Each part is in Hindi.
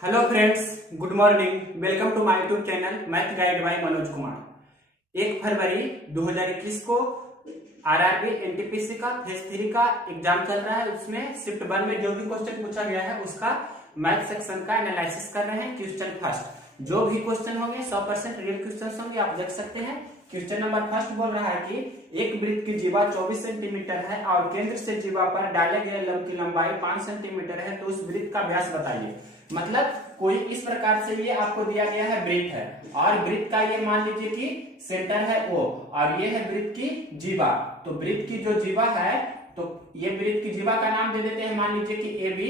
Hello friends, good morning. Welcome to my YouTube channel math guide by Manoj Kumar. 1 फरवरी 2021 को आरआरबी एनटीपीसी का फेज 3 का एग्जाम चल रहा है। उसमें शिफ्ट 1 में जो भी क्वेश्चन पूछा गया है उसका मैथ सेक्शन का एनालिसिस कर रहे हैं। क्वेश्चन फर्स्ट जो भी क्वेश्चन होंगे 100% रियल क्वेश्चन होंगे, आप देख सकते हैं। क्वेश्चन नंबर फर्स्ट बोल रहा है कि एक वृत्त की जीवा 24 सेंटीमीटर है और केंद्र से जीवा पर डाले गए लंब की लंबाई 5 सेंटीमीटर है, तो उस वृत्त का व्यास बताइए। मतलब कोई इस प्रकार से ये आपको दिया गया है, वृत्त है और वृत्त का ये मान लीजिए कि सेंटर है O और ये है वृत्त की जीवा। तो वृत्त की जो जीवा है, तो ये वृत्त की जीवा का नाम दे देते हैं, मान लीजिए कि AB।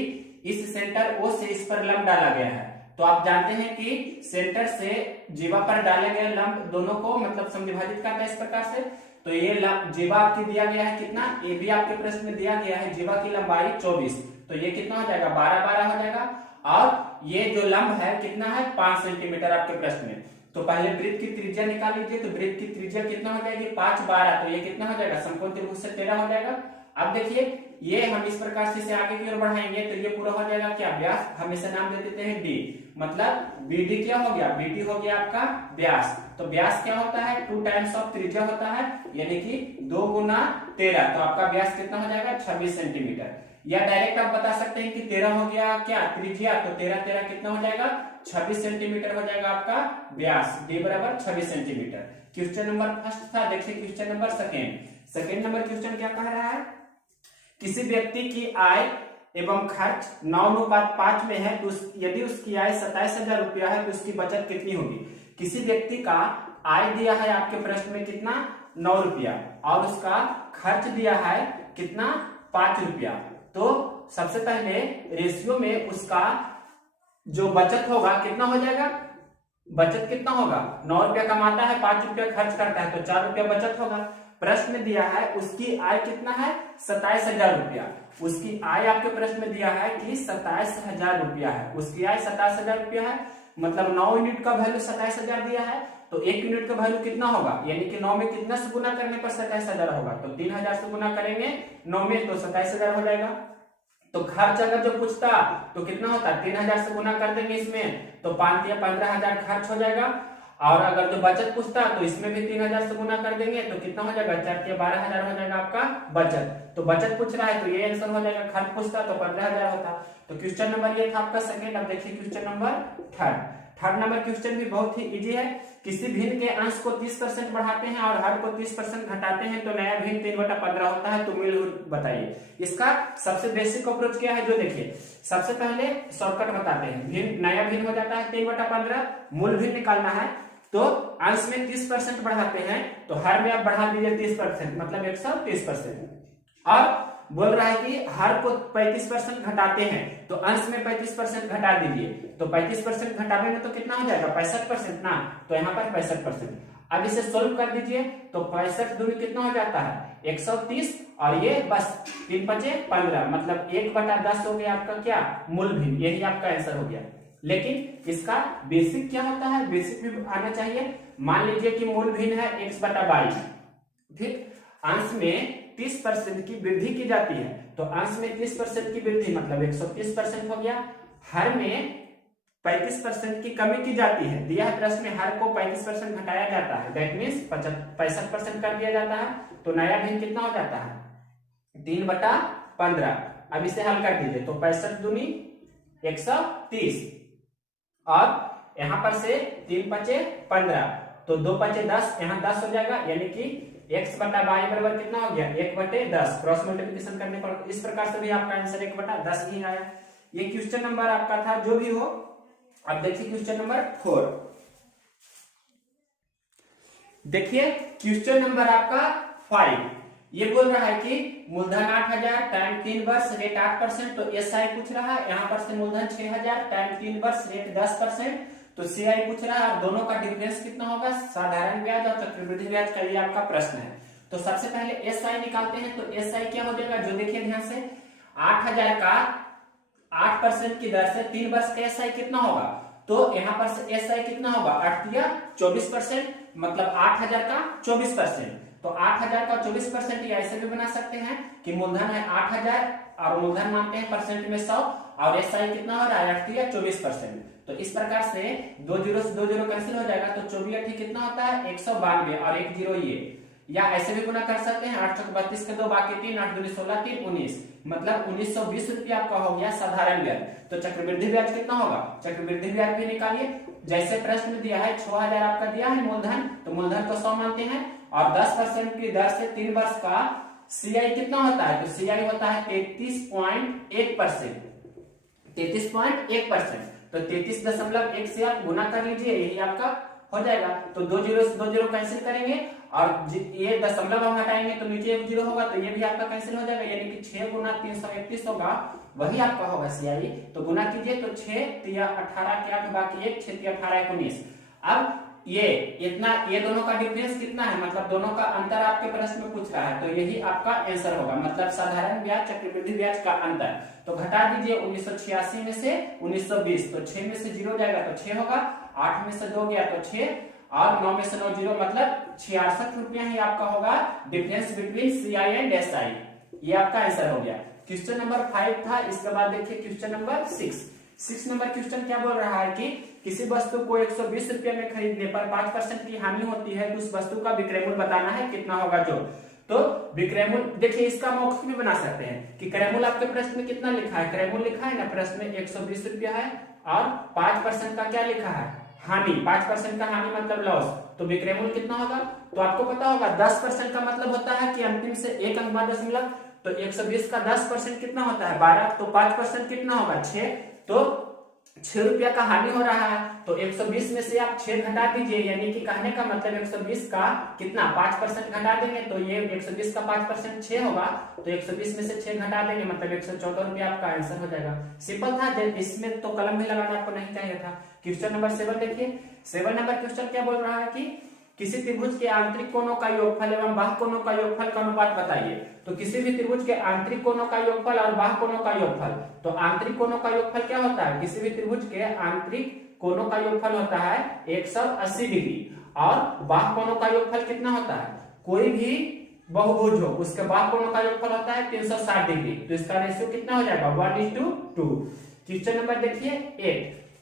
इस सेंटर O से इस पर लंब डाला गया है। तो आप जानते हैं कि सेंटर से जीवा पर डाले गए लंब दोनों को मतलब समविभाजित करता है इस प्रकार से। तो ये जीवा आपकी दिया गया है कितना, AB आपके प्रश्न में दिया गया है जीवा की लंबाई 24, तो ये कितना हो जाएगा 12 हो जाएगा। और ये जो लंब है कितना है 5 सेंटीमीटर आपके प्रश्न में। तो पहले वृत्त की त्रिज्या निकाल लीजिए। तो वृत्त की त्रिज्या कितना हो जाएगी 5 12, तो ये कितना हो जाएगा समकोण त्रिभुज से 13 हो जाएगा। अब देखिए ये हम इस प्रकार से इसे आगे की ओर बढ़ाएंगे तो ये पूरा हो जाएगा क्या व्यास, हम इसे नाम दे देते हैं D। मतलब BD क्या हो गया, BD हो गया आपका व्यास। तो व्यास क्या होता है 2 टाइम्स ऑफ त्रिज्या होता है, यानी कि 2 गुना 13। तो आपका व्यास कितना हो जाएगा 26 सेंटीमीटर। या डायरेक्ट आप बता सकते हैं कि 13 हो गया क्या त्रिज्या, तो 13 कितना हो जाएगा 26 सेंटीमीटर हो जाएगा आपका व्यास। D बराबर 26 सेंटीमीटर। क्वेश्चन नंबर फर्स्ट था। देखिए question number second number question क्या कह रहा है, किसी व्यक्ति की आय एवं खर्च 9:5 में है, तो यदि उसकी आय 27,000 रुपया है तो उसकी बचत कितनी होगी। किसी व्यक्ति का आय दिया है आपके प्रश्न में कितना 9 रुपया और उसका खर्च दिया है कितना 5 रुपया। तो सबसे पहले रेशियो में उसका जो बचत होगा कितना हो जाएगा, बचत कितना होगा 9 रुपया कमाता है 5 रुपया खर्च करता है, तो 4 रुपया बचत होगा। प्रश्न में दिया है उसकी आय कितना है 27,000 रुपया। उसकी आय आपके प्रश्न में दिया है कि 27,000 रुपया है, उसकी आय 27,000 रुपया है। मतलब 9 यूनिट का वैल्यू 27,000 दिया है, तो 1 यूनिट का वैल्यू कितना होगा, यानी कि 9 में कितना से गुना करने पर 27,000 होगा, तो 3,000 से गुना करेंगे 9 में तो 27,000 हो जाएगा। तो खर्च अगर जो पूछता तो कितना होता 3,000 से गुना कर देंगे इसमें, तो 5 या 15,000 खर्च हो जाएगा। और अगर जो बचत पूछता तो इसमें भी 3,000 से गुना कर देंगे, तो कितना हो जाएगा 4 या 12,000 हो जाएगा आपका बचत। तो बचत पूछ रहा है तो ये आंसर हो जाएगा, खर्च पूछता तो 15,000 होता। तो क्वेश्चन नंबर ये था आपका सेकेंड। अब देखिए question number third number question भी बहुत ही इजी है। किसी भिन्न के अंश को 30% बढ़ाते हैं और हर को 30% घटाते हैं तो नया भिन्न 3/15 होता है, तो मूल बताइए। इसका सबसे बेसिक अप्रोच क्या है, जो देखिए सबसे पहले शॉर्टकट बताते हैं। भिन्न नया भिन्न हो जाता है 3/15, मूल भिन्न निकालना है तो अंश में 30% बढ़ाते हैं तो हर में आप बढ़ा दीजिए 30%, मतलब 130%। और बोल रहा है कि हर को 35% घटाते हैं तो अंश में 35% घटा दीजिए, तो 35% घटाने में तो कितना हो जाएगा 65% ना, तो यहाँ पर 65%। अब इसे सोल्व कर दीजिए तो 65 दूनी कितना हो जाता है 130 और ये बस 3×5 = 15, मतलब 1/10 हो गया आपका क्या मूल भिन्न, यही आपका आंसर हो गया। लेकिन इसका बेसिक क्या होता है, बेसिक भी आना चाहिए। मान लीजिए कि मूल भिन्न है x/22, फिर अंश में 30% की वृद्धि की जाती है, तो अंश में 30% की वृद्धि मतलब 130% हो गया। हर में 35% की कमी की जाती है, दिया है प्रश्न में हर को 35% घटाया जाता है, दैट मीन्स 65% कर दिया जाता है, तो नया भिन्न कितना हो जाता है 3/15। अब इसे हल कर दीजिए तो 65 दूनी 130 और यहां पर से 3×5 = 15, तो 2×5 = 10, यहाँ 10 हो जाएगा, यानी कि x/y बराबर कितना हो गया 1/10। क्रॉस मल्टीप्लिकेशन करने पर इस प्रकार से भी आपका आंसर 1/10 ही आया। ये क्वेश्चन नंबर आपका था, जो भी हो। अब देखिए क्वेश्चन नंबर 4। देखिए क्वेश्चन नंबर आपका 5। ये बोल रहा है कि मूलधन 8,000 टाइम 3 वर्ष रेट 8%, तो SI पूछ रहा है। यहाँ पर से मूलधन 6,000 टाइम 3 वर्ष रेट 10%, तो CI पूछ रहा है। दोनों का डिफरेंस कितना होगा, साधारण ब्याज और चक्रवृद्धि ब्याज का, ये आपका प्रश्न है। तो सबसे पहले SI निकालते हैं, तो SI क्या हो जाएगा, जो देखिए ध्यान से 8,000 का 8% की दर से 3 वर्ष का SI कितना होगा, तो यहाँ पर से SI कितना होगा 8 या 24%, मतलब 8,000 का 24%। तो 8,000 का 24% या ऐसे भी बना सकते हैं कि मूलधन है 8,000 और मूलधन मानते हैं परसेंट में 100 और SI कितना हो रहा है 8 या 24%। तो इस प्रकार से 2 जीरो से 2 जीरो कैंसिल हो जाएगा, तो 24 कितना होता है 192 और 1 जीरो ये, या ऐसे भी गुना कर सकते हैं 832 के 2 बाकी 3, 8 दूनी 16, 3 19, मतलब 1920 रुपया आपका हो गया साधारण ब्याज। तो चक्रवृद्धि ब्याज कितना होगा, चक्रवृद्धि ब्याज भी निकालिए। जैसे प्रश्न में दिया है 6000 आपका दिया है मूलधन, तो मूलधन को 100 मानते हैं और 10% की दर से 3 वर्ष का CI कितना होता है, तो CI होता है 33.1%, 33.1%। तो 33.1 से आप गुना कर लीजिए, यही आपका हो जाएगा। तो 2 जीरो से 2 जीरो कैंसिल करेंगे और ये दशमलव हम हटाएंगे तो नीचे 1 जीरो होगा, तो ये भी आपका कैंसिल हो जाएगा, यानी कि 6 गुना 331 होगा, वही आपका होगा CI। तो गुना कीजिए, तो 6 तिया 18 के 8 बाकी 1, 6 तिया 18 19। अब ये इतना, ये दोनों का डिफरेंस कितना है, मतलब दोनों का अंतर आपके प्रश्न में पूछ रहा है, तो यही आपका आंसर होगा, मतलब साधारण ब्याज चक्रवृद्धि ब्याज का अंतर। तो घटा दीजिए 1986 में से 1920, तो 6 में से 0 जाएगा तो 6 होगा, 8 में से 2 गया तो 6 और 9 में से 9 जीरो, मतलब 66 रुपया ही आपका होगा difference between CI and SI। ये आपका आंसर हो गया। क्वेश्चन नंबर 5 था। इसके बाद देखिए क्वेश्चन नंबर 6 नंबर क्वेश्चन क्या बोल रहा है कि किसी वस्तु को 120 रुपये में खरीदने पर 5% की हानि होती है, तो उस वस्तु का विक्रय मूल्य बताना है, कितना होगा जो। तो विक्रय मूल्य देखिए, इसका मौखिक भी बना सकते हैं कि क्रय मूल्य आपके प्रश्न में कितना लिखा है, क्रय मूल्य लिखा है ना प्रश्न में 120 रुपया है और 5% का क्या लिखा है, हानि, 5% का हानि मतलब लॉस, तो विक्रय मूल्य कितना होगा। तो आपको पता होगा 10% का मतलब होता है कि अंतिम से एक अंक बाद दशमलव, तो 120 का 10% कितना होता है 12, तो 5% कितना होगा 6, तो 6 रुपया का हानि हो रहा है, तो 120 में से आप 6 घटा दीजिए, यानी कि कहने का मतलब 120 का कितना 5% घटा देंगे, तो ये 120 का 5% 6 होगा, तो 120 में से 6 घटा देंगे, मतलब 114 रुपया आपका आंसर हो जाएगा। सिंपल था, इसमें तो कलम भी लगाना आपको नहीं चाहिए था। क्वेश्चन नंबर 7 देखिए। 7 नंबर क्वेश्चन क्या बोल रहा है कि किसी त्रिभुज के आंतरिक कोणों का योगफल एवं बाह्य कोणों का योगफल का अनुपात बताइए। तो किसी भी त्रिभुज के आंतरिक कोणों का योगफल और बाह्य कोणों का योगफल, तो आंतरिक कोणों का योगफल क्या होता है, किसी भी त्रिभुज के आंतरिक कोणों का योगफल होता है 180 डिग्री, और बाह्य कोणों का योगफल कितना होता है, कोई भी बहुभुज हो उसके बाह्य कोणों का योगफल होता है 360 डिग्री, तो इसका रेशियो कितना हो जाएगा 1:2। क्वेश्चन नंबर देखिए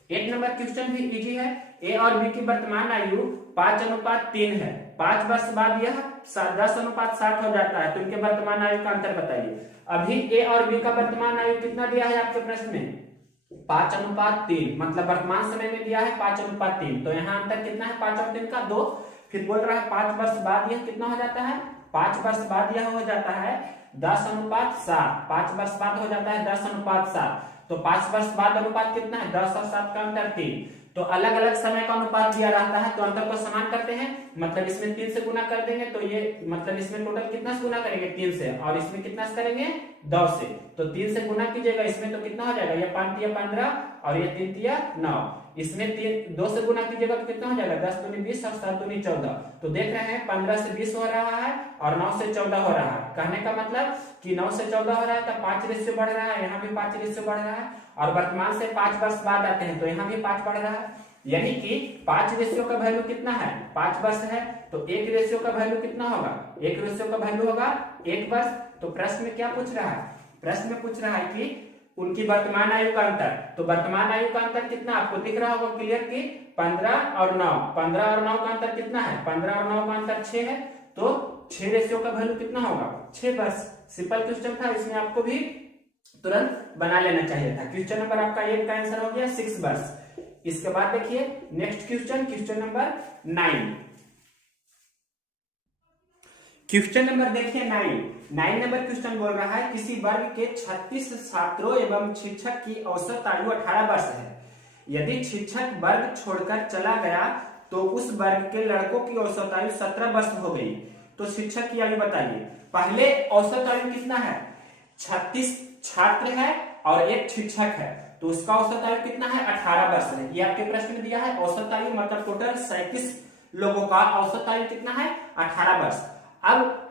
8 नंबर क्वेश्चन भी इजी है। A और B की वर्तमान आयु 5:3 है, 5 वर्ष बाद यह 10:60 हो जाता है, तो इनके वर्तमान आयु का अंतर बताइए। अभी A और B का वर्तमान आयु कितना दिया है आपके प्रश्न में 5:3, मतलब वर्तमान समय में दिया है 5:3, तो यहाँ अंतर कितना है 5 और 3 का 2। फिर बोल रहा है 5 वर्ष बाद यह कितना हो जाता है, 5 वर्ष बाद यह हो जाता है 10:7, 5 वर्ष बाद हो जाता है 10:7, तो 5 वर्ष बाद अनुपात कितना है 10 और 7 का अंतर 3, तो अलग अलग समय का अनुपात दिया रहता है, तो अंतर को समान करते हैं, मतलब इसमें 3 से गुना कर देंगे, तो ये मतलब इसमें टोटल कितना से गुना करेंगे 3 से, और इसमें कितना से करेंगे 10 से, तो 3 से गुना कीजिएगा, इसमें तो कितना हो जाएगा, ये 5 तिया 15 और ये 3 तिया 9, इसमें 2 से गुना कीजिएगा तो कितना हो जाएगा 10 दूनी 20 और 7 दूनी 14, तो देख रहे हैं 15 से 20 हो रहा है और 9 से 14 हो रहा है। कहने का मतलब कि 9 से 14 हो रहा है तो 5 रेशियो बढ़ रहा है, यहाँ भी 5 रेशियो बढ़ रहा है, और वर्तमान से 5 वर्ष बाद आते हैं तो यहाँ भी 5 बढ़ रहा है, यानी कि 5 रेशियो का वैल्यू कितना है 5 वर्ष है, तो 1 रेशियो का वैल्यू कितना होगा, 1 रेशियो का वैल्यू होगा 1 वर्ष। तो प्रश्न में क्या पूछ रहा है, प्रश्न में पूछ रहा है कि उनकी वर्तमान आयु का अंतर, तो वर्तमान आयु का अंतर कितना आपको दिख रहा होगा क्लियर कि 15 और 9, 15 और 9 का अंतर कितना है, 15 और 9 का अंतर 6 है, तो 6 रेशियो का वैल्यू कितना होगा 6 वर्ष। सिंपल क्वेश्चन था, इसमें आपको भी तुरंत बना लेना चाहिए था। क्वेश्चन नंबर आपका 8 का आंसर हो गया 6 वर्ष। इसके बाद देखिए next question, question number 9। Question number देखिए 9 नंबर क्वेश्चन बोल रहा है किसी वर्ग के 36 छात्रों एवं शिक्षक की औसत आयु 18 वर्ष है। यदि शिक्षक वर्ग छोड़कर चला गया तो उस वर्ग के लड़कों की औसत आयु 17 वर्ष हो गई, तो शिक्षक की आयु बताइए। पहले औसत आयु कितना है, 36 छात्र है और 1 शिक्षक है, तो उसका औसत आयु कितना है 18 वर्ष है। ये आपके प्रश्न में दिया है औसत आयु, मतलब टोटल 37 लोगों का औसत आयु कितना है 18 वर्ष। अब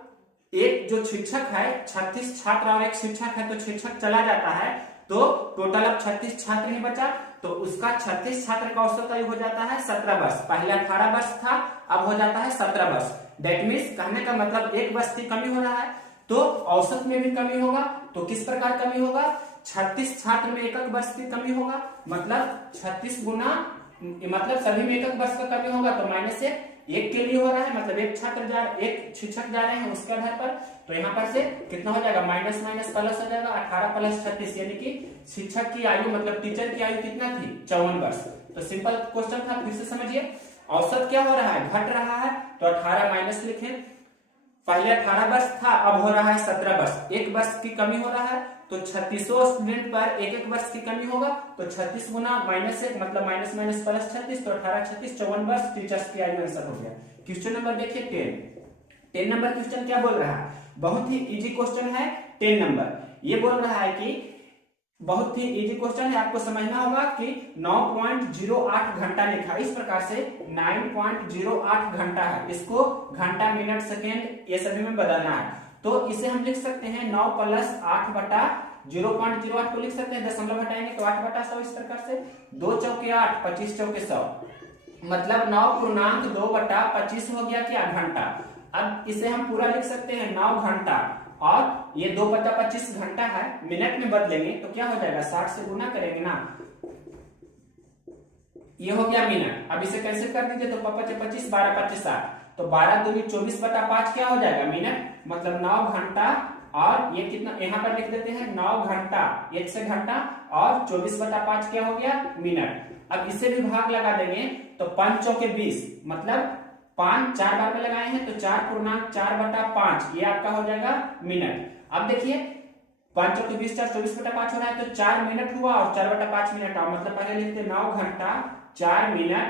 एक जो शिक्षक है, 36 छात्र और 1 शिक्षक है, तो शिक्षक चला जाता है तो टोटल अब 36 छात्र ही बचा, तो उसका 36 छात्र का औसत आयु हो जाता है 17 वर्ष। पहले 18 वर्ष था, अब हो जाता है 17 वर्ष। दैट मीन्स कहने का मतलब 1 वर्ष की कमी हो रहा है, तो औसत में भी कमी होगा। तो किस प्रकार कमी होगा 36 छात्र में एकक वर्ष की कमी होगा, मतलब 36 गुना, मतलब सभी में एकक वर्ष का कमी होगा तो -1 के लिए हो रहा है, मतलब एक शिक्षक जा रहे हैं उसके आधार पर। तो यहाँ पर से कितना हो जाएगा, माइनस माइनस प्लस हो जाएगा, 18 प्लस 36, यानी कि शिक्षक की आयु मतलब टीचर की आयु कितना थी, 54 वर्ष। तो सिंपल क्वेश्चन था, फिर से समझिए। औसत क्या हो रहा है, घट रहा है, तो 18 माइनस लिखे, पहले 18 वर्ष था, अब हो रहा है 17 वर्ष, एक वर्ष की कमी हो रहा है, तो 36 स्टूडेंट पर एक वर्ष की कमी होगा, तो 36 गुना -1 मतलब माइनस माइनस प्लस 36, तो 18 36 54 वर्ष टीचर्स की आयु आंसर हो गया। क्वेश्चन नंबर देखिए 10 नंबर क्वेश्चन क्या बोल रहा है, बहुत ही इजी क्वेश्चन है। 10 नंबर ये बोल रहा है कि बहुत ही इजी क्वेश्चन है, आपको समझना होगा कि 9.08 घंटा लिखा, इस प्रकार से 9.08 घंटा है, इसको घंटा मिनट सेकेंड ये सभी में बदलना है। तो इसे हम लिख सकते हैं 9 + 8 बटा 0.08 को लिख सकते हैं, दशमलव हटाएंगे तो 8/100, इस प्रकार से 2 चौके 8, 25 चौके 100, मतलब 9.2 बटा 25 हो गया क्या, घंटा। अब इसे हम पूरा लिख सकते हैं 9 घंटा, और ये 2 बटा 25 घंटा है, मिनट में बदलेंगे तो क्या हो जाएगा, 60 से गुना करेंगे ना, ये हो गया मिनट। अब इसे कैंसिल कर दीजिए तो 25 25 12 25 60, तो 12 दूनी 24 बटा 5 क्या हो जाएगा, मिनट, मतलब 9 घंटा, और ये कितना यहाँ पर लिख देते हैं 9 घंटा, 1 से घंटा, और 24 बटा 5 क्या हो गया, मिनट। अब इसे भी भाग लगा देंगे तो 5 चौके 20, मतलब 5 4 बार में लगाए हैं तो 4.4 बटा 5 ये आपका हो जाएगा मिनट। अब देखिए 5 चौके 20 4 24 बटा 5 हो रहा है, तो 4 मिनट हुआ और 4 बटा 5 मिनट, मतलब पहले लिखते 9 घंटा 4 मिनट।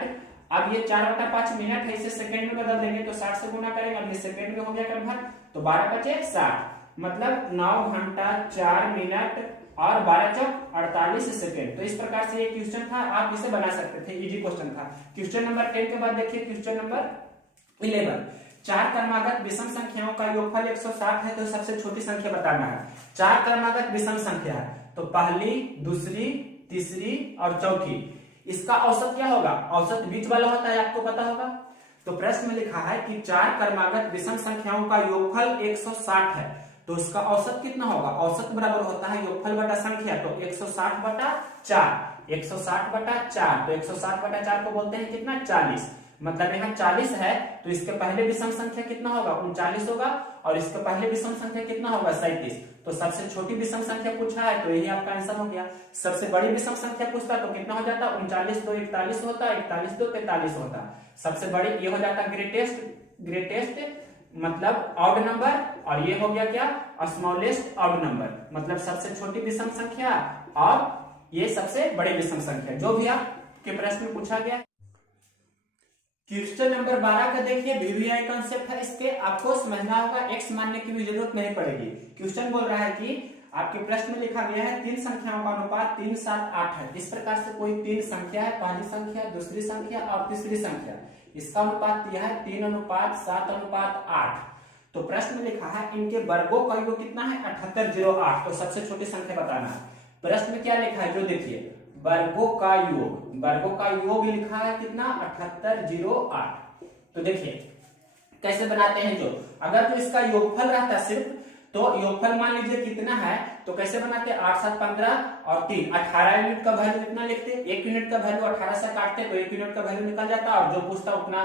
अब ये 4 बटा 5 मिनट है, इसे सेकंड में बदल देंगे तो 60 से गुना करेंगे, अब ये सेकंड में हो गया कन्वर्ट, तो 12 बचे 60, मतलब 9 घंटा 4 मिनट और 12 चौक 48 सेकंड। तो इस प्रकार से ये क्वेश्चन था, आप इसे बना सकते थे, इजी क्वेश्चन था। क्वेश्चन नंबर 10 के बाद देखिए क्वेश्चन नंबर 11, 4 क्रमागत विषम संख्याओं का योगफल 160 है, तो सबसे छोटी संख्या बताना है। 4 क्रमागत विषम संख्या है, तो पहली, दूसरी, तीसरी और चौथी, इसका औसत क्या होगा, औसत बीच वाला होता है, आपको पता होगा। तो प्रश्न में लिखा है कि 4 क्रमागत विषम संख्याओं का योगफल 160 है, तो उसका औसत कितना होगा, औसत बराबर होता है योगफल बटा संख्या, तो 160 बटा 4, 160 बटा 4, तो 160 बटा 4 को बोलते हैं कितना, 40, मतलब यहाँ 40 है, तो इसके पहले विषम संख्या कितना होगा, 39 होगा, और इसके पहले विषम संख्या कितना होगा, 37। तो सबसे छोटी विषम संख्या पूछा है, तो यही आपका आंसर हो गया। सबसे बड़ी विषम संख्या पूछता तो कितना हो जाता, 39 2 41 होता, 41 2 43 होता। सबसे बड़ी ये हो जाता ग्रेटेस्ट मतलब ऑड नंबर, और ये हो गया क्या, स्मॉलेस्ट ऑड नंबर, मतलब सबसे छोटी विषम संख्या और ये सबसे बड़ी विषम संख्या, जो भी आपके प्रश्न में पूछा गया। क्वेश्चन नंबर 12 का देखिए, वीवीआई कॉन्सेप्ट है, इसके आपको समझना होगा, एक्स मानने की भी जरूरत नहीं पड़ेगी। क्वेश्चन बोल रहा है कि आपके प्रश्न में लिखा गया है 3 संख्याओं का अनुपात 3 7 8 है। इस प्रकार से कोई 3 संख्या है, पहली संख्या, दूसरी संख्या और तीसरी संख्या, इसका अनुपात दिया है 3:7:8। तो प्रश्न में लिखा है इनके वर्गों का योग कितना है, 7808, तो सबसे छोटी संख्या बताना है। प्रश्न में क्या लिखा है, जो देखिए वर्गों का योग लिखा है कितना, 7808। तो देखिए कैसे बनाते हैं, जो अगर तो इसका योगफल रहता सिर्फ, तो योगफल मान लीजिए कितना है, तो कैसे बनाते, 8 7 15 और 3, 18 यूनिट का वैल्यू कितना लिखते, 1 यूनिट का वैल्यू 18 से काटते तो 1 यूनिट का वैल्यू निकल जाता, और जो पूछता उतना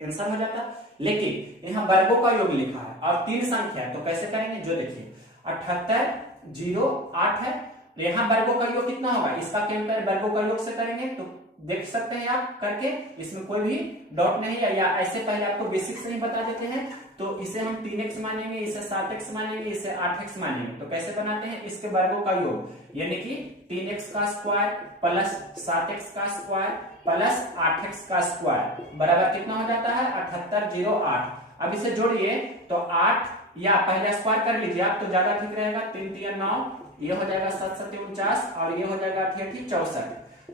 आंसर हो जाता। लेकिन यहाँ वर्गों का योग लिखा है और 3 संख्या है, तो कैसे करेंगे, जो देखिए 7808 है, तो यहाँ वर्गों का योग कितना होगा, इसका कंपेयर वर्गों का योग से करेंगे, तो देख सकते हैं आप करके, इसमें कोई भी डाउट नहीं है, या ऐसे पहले आपको बेसिक से ही बता देते हैं। तो इसे हम 3x मानेंगे, इसे 7x मानेंगे, इसे 8x मानेंगे। तो कैसे बनाते हैं, इसके वर्गों का योग, यानी कि 3x का स्क्वायर प्लस 7x का स्क्वायर प्लस 8x का स्क्वायर बराबर कितना हो जाता है, 7808। अब इसे जोड़िए तो 8, या पहले स्क्वायर कर लीजिए आप, तो ज्यादा ठीक रहेगा, 3 3 9, ये हो जाएगा 7 7 49, और ये हो जाएगा 8 8 64।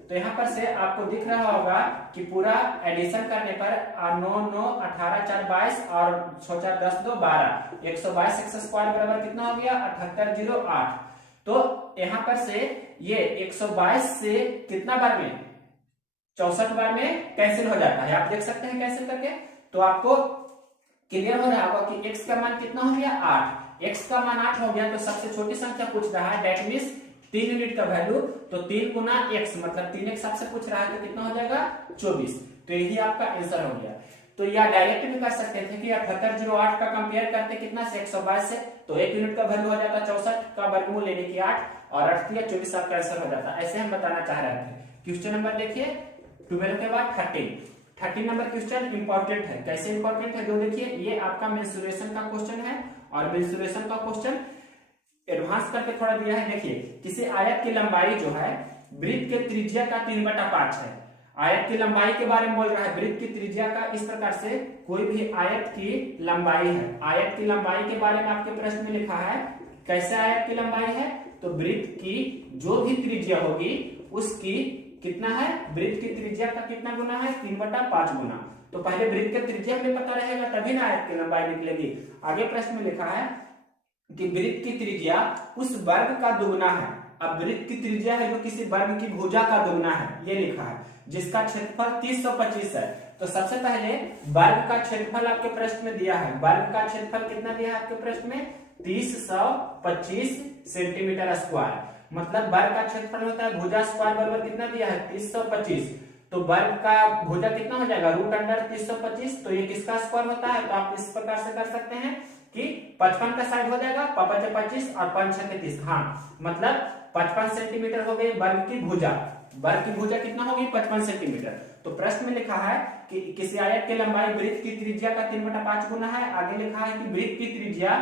तो यहाँ पर से आपको दिख रहा होगा कि पूरा एडिशन करने पर 9 9 18 4 22 और 6 4 10 2 12, 122 x स्क्वायर बराबर कितना हो गया, 7808। तो यहाँ पर से ये 122 से कितना बार में, 64 बार में कैंसिल हो जाता है, आप देख सकते हैं कैंसिल करके। तो आपको क्लियर हो रहा होगा कि x का मान कितना हो गया, 8, x का मान 8 हो गया, तो सबसे छोटी संख्या पूछ रहा है, दैट मींस 3 यूनिट का वैल्यू, तो 3 गुना x मतलब 3x आपसे पूछ रहा है तो कितना हो जाएगा 24। तो यही आपका आंसर हो गया। तो या डायरेक्ट भी कर सकते थे कि 7808 का कंपेयर करते कितना से 122 से, तो 1 यूनिट का वैल्यू हो जाता 64 का वर्गमूल लेने की 8 और 8 या 24 आपका आंसर हो जाता। ऐसे हम बताना चाह रहे थे। क्वेश्चन नंबर देखिए 12 के बाद 13 नंबर क्वेश्चन इंपॉर्टेंट है। कैसे इंपॉर्टेंट है जो देखिए, ये आपका मेंसुरेशन का क्वेश्चन है और मेंसुरेशन का क्वेश्चन एडवांस करके थोड़ा दिया है। देखिए किसी आयत की लंबाई जो है वृत्त के त्रिज्या का 3/5 है। आयत की लंबाई के बारे में बोल रहा है, वृत्त की त्रिज्या का। इस प्रकार से कोई भी आयत की लंबाई है, आयत की लंबाई के बारे में आपके प्रश्न में लिखा है कैसे आयत की लंबाई है, तो वृत्त की जो भी त्रिज्या होगी उसकी कितना है, वृत्त की त्रिज्या का कितना गुना है 3/5 गुना। तो पहले वृत्त की त्रिज्या हमें पता रहेगा तभी ना आयत की लंबाई निकलेगी। आगे प्रश्न में लिखा है कि वृत्त की त्रिज्या उस वर्ग का दुगुना है। अब वृत्त की त्रिज्या है जो किसी वर्ग की भुजा का दुगुना है, ये लिखा है, जिसका क्षेत्रफल 3025 है। तो सबसे पहले वर्ग का क्षेत्रफल आपके प्रश्न में दिया है। वर्ग का क्षेत्रफल कितना दिया है आपके प्रश्न में 3025 सेंटीमीटर स्क्वायर। मतलब वर्ग का क्षेत्रफल होता है भुजा स्क्वायर बराबर कितना दिया है 3025। तो वर्ग का भुजा कितना हो जाएगा √3025। तो ये किसका स्क्वायर होता है, तो आप इस प्रकार से कर सकते हैं कि 55 का साइड हो जाएगा, 5 25 और 5 6 30। हाँ मतलब 55 सेंटीमीटर हो गई वर्ग की भुजा। वर्ग की भुजा कितना होगी 55 सेंटीमीटर। तो प्रश्न में लिखा है कि किसी आयत की लंबाई वृत्त की त्रिज्या का 3/5 गुना है। आगे लिखा है कि वृत्त की त्रिज्या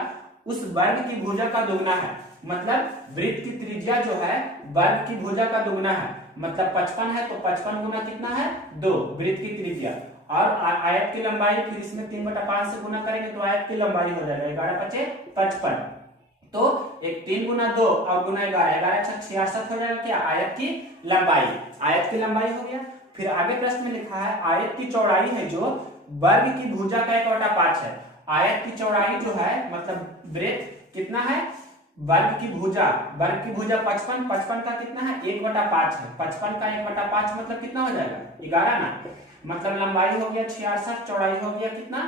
उस वर्ग की भुजा का दुगना है। मतलब वृत्त की त्रिज्या जो है वर्ग की भुजा का दुगना है। मतलब 55 है तो 55 गुना कितना है 2 वृत्त की त्रिज्या। और आयत की लंबाई फिर इसमें 3/5 से गुना करेंगे तो आयत की लंबाई हो जाएगा 11 5 55। तो एक 3 गुना 2 और गुना 11, 11 6 66 हो जाएगा क्या आयत की लंबाई। आयत की लंबाई हो गया। फिर आगे प्रश्न में लिखा है आयत की चौड़ाई है जो वर्ग की भुजा का 1/5 है। आयत की चौड़ाई जो है मतलब वृत्त कितना है वर्ग की भुजा 55, 55 का कितना है 1/5 है। 55 का 1/5 मतलब कितना हो जाएगा 11 ना। मतलब लंबाई हो गया 66, चौड़ाई हो गया कितना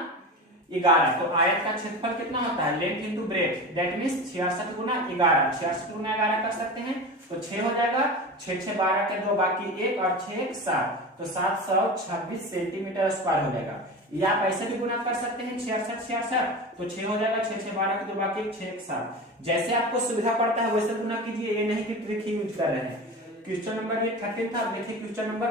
11। तो आयत का क्षेत्रफल कितना होता है length into breadth, that means 66 गुना 11। 66 गुना 11 कर सकते हैं तो 6 हो जाएगा। 6 6 12 के 2 बाकी 1 और 6 1 7, तो 726 सेंटीमीटर स्क्वायर हो जाएगा। या आप ऐसे भी गुना कर सकते हैं 66 66, तो 6 हो जाएगा। 6 6 12 के 2 बाकी 1 6 1 7। जैसे आपको सुविधा पड़ता है वैसे गुना कीजिए, ये नहीं कि ट्रिक ही यूज कर रहे हैं। क्वेश्चन नंबर ये 13 था। देखिए क्वेश्चन नंबर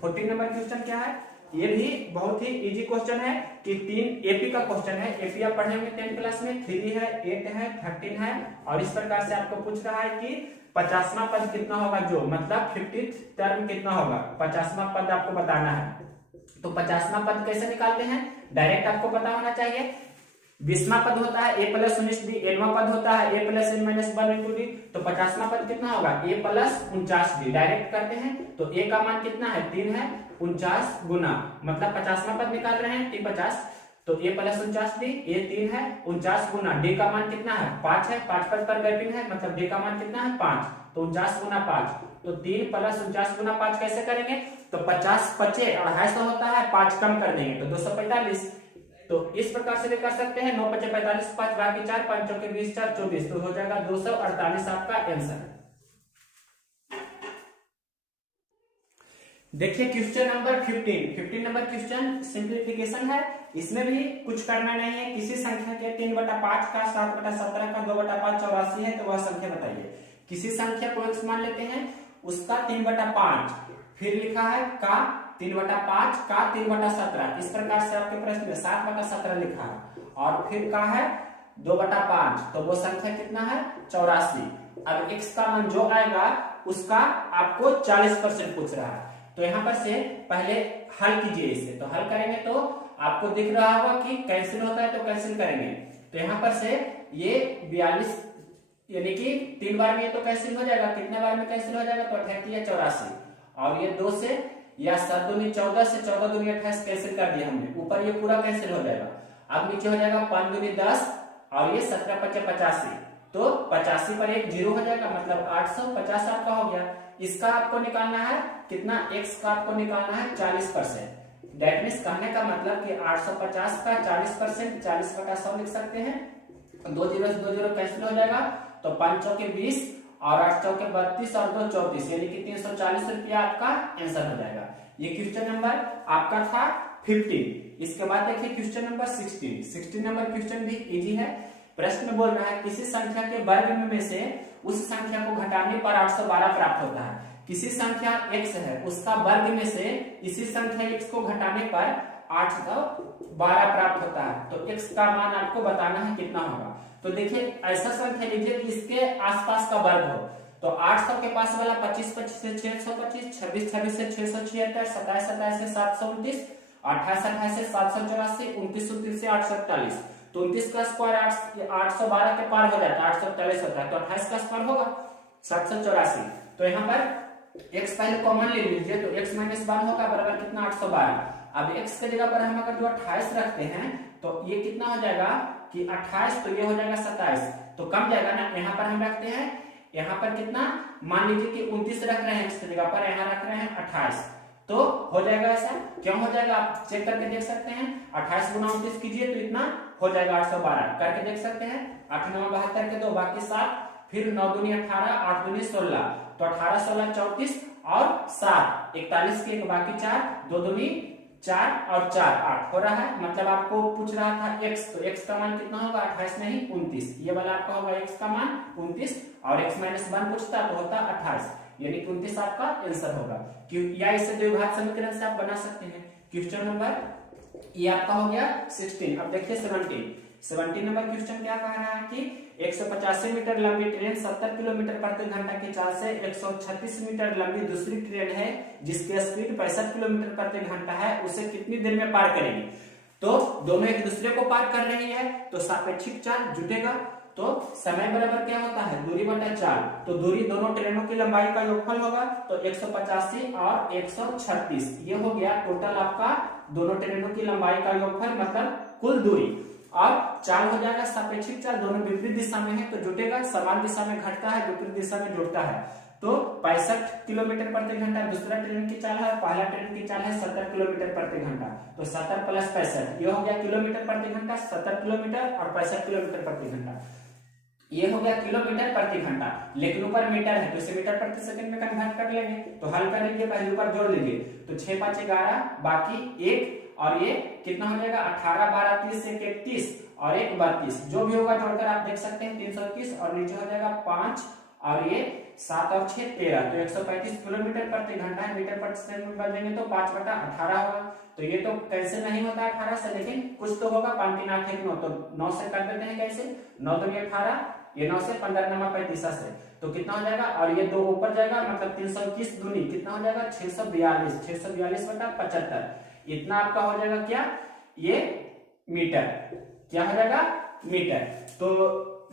14 नंबर क्वेश्चन क्या है, ये भी बहुत ही इजी क्वेश्चन है कि 3 एपी का क्वेश्चन है। एपी आप पढ़ेंगे 10 क्लास में, 3 है 8 है 13 है। और इस प्रकार से आपको पूछ रहा है कि 50वां पद कितना होगा, जो मतलब 50th टर्म कितना होगा, 50वां पद आपको बताना है। तो 50वां पद कैसे निकालते हैं, डायरेक्ट आपको पता होना चाहिए। 20वां पद होता है a + 19d, nवां पद होता है a + n - 1 × d। तो 50वां पद कितना होगा a + 49d। डायरेक्ट करते हैं तो a का मान कितना है 3 है, 49 गुना मतलब 50वां पद निकाल रहे हैं 50। तो a + 49d, a 3 है 49 गुना d का मान कितना है 5 है, 5 पद पर गैपिंग है मतलब d का मान कितना है 5, तो 49 गुना 5। तो 3 + 49 गुना 5 कैसे करेंगे, तो 50 25 250 होता है, 5 कम कर देंगे तो 245। तो इस प्रकार से भी कर सकते हैं। 9 5 45, 5 बाकी 4, 5 चौके 20 4 24, तो हो जाएगा 248 आपका आंसर। देखिए question number 15 number question simplification है। इसमें भी कुछ करना नहीं है। किसी संख्या के 3/5 का 7/17 का 2/5 84 है, तो वह संख्या बताइए। किसी संख्या को x मान लेते हैं, उसका 3/5, फिर लिखा है का 3/5 का 3/17। इस प्रकार से आपके प्रश्न में 7/17 लिखा है और फिर का है 2/5, तो वो संख्या कितना है 84। अब x का मान जो आएगा उसका आपको 40% पूछ रहा है। तो यहां पर से पहले हल कीजिए इसे। तो हल करेंगे तो आपको दिख रहा होगा कि कैंसिल होता है, तो कैंसिल करेंगे। तो यहां पर से ये 42 यानी कि 3 बार में ये तो कैंसिल हो जाएगा, कितने बार में कैंसिल हो जाएगा, तो 88 या 84। और ये 2 से या 7 दूनी 14 से 14 दूनी 28 कैंसिल कर दिया हमने, ऊपर ये पूरा कैंसिल हो जाएगा। अब नीचे हो जाएगा 5 दूनी 10 और ये 17 5 85, तो 85 पर एक 0 हो जाएगा मतलब 850 आपका हो गया। इसका आपको निकालना है कितना, x का आपको निकालना है 40%। दैट मींस कहने का मतलब कि 850 का 40%, 40/100 लिख सकते हैं। 2 0 से 2 0 कैंसिल हो जाएगा, तो 5 चौके 20 और 8 चौके 32 और 2 34 यानी कि 340 रुपया आपका आंसर हो जाएगा। ये क्वेश्चन नंबर आपका था 15। इसके बाद देखिए क्वेश्चन नंबर 16 नंबर क्वेश्चन भी इजी है। प्रश्न बोल रहा है किसी संख्या के वर्ग में से उस संख्या को घटाने पर 812 प्राप्त होता है। किसी संख्या x है उसका वर्ग में से इसी संख्या x को घटाने पर 812 प्राप्त होता है। तो x का मान आपको बताना है कितना होगा। तो देखिए ऐसा संख्या लीजिए कि इसके आसपास का वर्ग हो। तो 800 के पास वाला 25 25 से 625, 26 26 से 676, 27 27 से 729, 28 28 से 784, 29 29 से 841। तो 29 का स्क्वायर 812 के पार हो जाता है, 841 होता है। तो 28 का स्क्वायर होगा 784। तो यहाँ पर x पहले कॉमन ले लीजिए। तो x माइनस 1 होगा बराबर कितना 812। अब x के जगह पर हम अगर जो 28 रखते हैं तो ये कितना हो जाएगा कि 28, तो ये हो जाएगा 27। तो कम जाएगा ना, यहाँ पर हम रखते हैं, यहाँ पर कितना मान लीजिए कि 29 रख रहे हैं x की जगह पर, यहाँ रख रहे हैं 28। तो हो जाएगा ऐसा, क्यों हो जाएगा आप चेक करके देख सकते हैं। 28 गुना 29 कीजिए तो इतना हो जाएगा 812 करके देख सकते हैं। 8 9 72 के 2 बाकी 7, फिर 9 दूनी 18, 8 दूनी 16, तो 18 16 34 और 7 41 के एक बाकी 4, 2 दूनी 4 और 4 8 हो रहा है। मतलब आपको पूछ रहा था x, तो x का मान कितना होगा 28 नहीं 29। ये वाला आपका होगा x का मान 29 और x माइनस 1 पूछता तो होता 28 यानी 29 आपका आंसर होगा। या इसे द्विघात समीकरण से आप बना सकते हैं। क्वेश्चन नंबर ये आपका हो गया 16। अब देखिए 17 नंबर क्वेश्चन क्या कह रहा है कि 185 मीटर लंबी ट्रेन 70 किलोमीटर प्रति घंटा की चाल से 136 मीटर लंबी दूसरी ट्रेन है जिसकी स्पीड 65 किलोमीटर प्रति घंटा है, उसे कितनी देर में पार करेगी। तो दोनों एक दूसरे को पार कर रही है, तो सापेक्षिक चाल जुटेगा। तो समय बराबर क्या होता है दूरी बटा चाल। तो दूरी दोनों ट्रेनों की लंबाई का योगफल होगा। तो 185 और 136 ये हो गया टोटल आपका दोनों ट्रेनों की लंबाई का योगफल, मतलब कुल दूरी। और चाल हो जाएगा सापेक्षिक चाल, दोनों विपरीत दिशा में है तो जुटेगा, समान दिशा में घटता है विपरीत दिशा में जुड़ता है। तो 65 किलोमीटर प्रति घंटा दूसरा ट्रेन की चाल है, पहला ट्रेन की चाल है 70 किलोमीटर प्रति घंटा। तो 70 प्लस 65 ये हो गया किलोमीटर प्रति घंटा, 70 किलोमीटर और 65 किलोमीटर प्रति घंटा ये हो गया किलोमीटर प्रति घंटा। लेकिन ऊपर मीटर है तो इसे मीटर प्रति सेकंड में कन्वर्ट कर लेंगे। तो हल कर लीजिए, पहले ऊपर जोड़ लीजिए। तो 6 5 11 बाकी 1 और ये कितना हो जाएगा 18 12 30 1 31 और 1 32 जो भी होगा जोड़कर आप देख सकते हैं 330 और नीचे हो जाएगा 5 और ये 7 और 6 13। तो 135 किलोमीटर प्रति घंटा है, मीटर प्रति सेकंड में बदलेंगे तो 5/18 होगा। तो ये तो कैंसिल नहीं होता 18 से, लेकिन कुछ तो होगा। 5 3 8 1 9, तो 9 से कर देते हैं कैसे, 9 2 18, ये 9 से 15 9 35 से, तो कितना हो जाएगा और ये 2 ऊपर जाएगा, मतलब 321 दूनी कितना हो जाएगा 642, 642/75 इतना आपका हो जाएगा क्या ये मीटर, क्या हो जाएगा मीटर। तो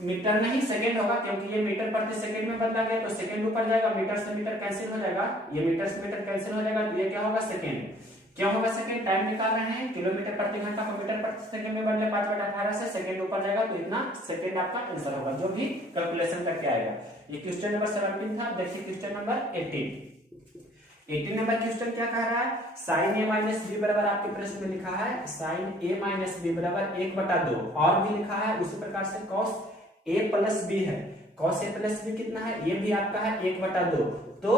मीटर नहीं सेकंड होगा, क्योंकि ये मीटर प्रति सेकंड में बदला गया तो सेकंड ऊपर जाएगा, मीटर से मीटर कैंसिल हो जाएगा, ये मीटर से मीटर कैंसिल हो जाएगा। तो ये क्या होगा सेकंड, क्या होगा सेकंड, टाइम निकाल रहे हैं किलोमीटर प्रति घंटा को मीटर प्रति सेकंड में बदले 5/18 से, सेकंड ऊपर जाएगा तो इतना सेकंड आपका आंसर होगा, जो भी कैलकुलेशन करके आएगा। ये क्वेश्चन नंबर 17 था। देखिए क्वेश्चन नंबर 18 नंबर क्वेश्चन क्या कह रहा है, साइन ए माइनस बी बराबर आपके प्रश्न में लिखा है साइन ए माइनस बी बराबर 1/2 और भी लिखा है उसी प्रकार से कॉस ए प्लस बी है। कॉस ए प्लस बी कितना है, ये भी आपका है 1/2। तो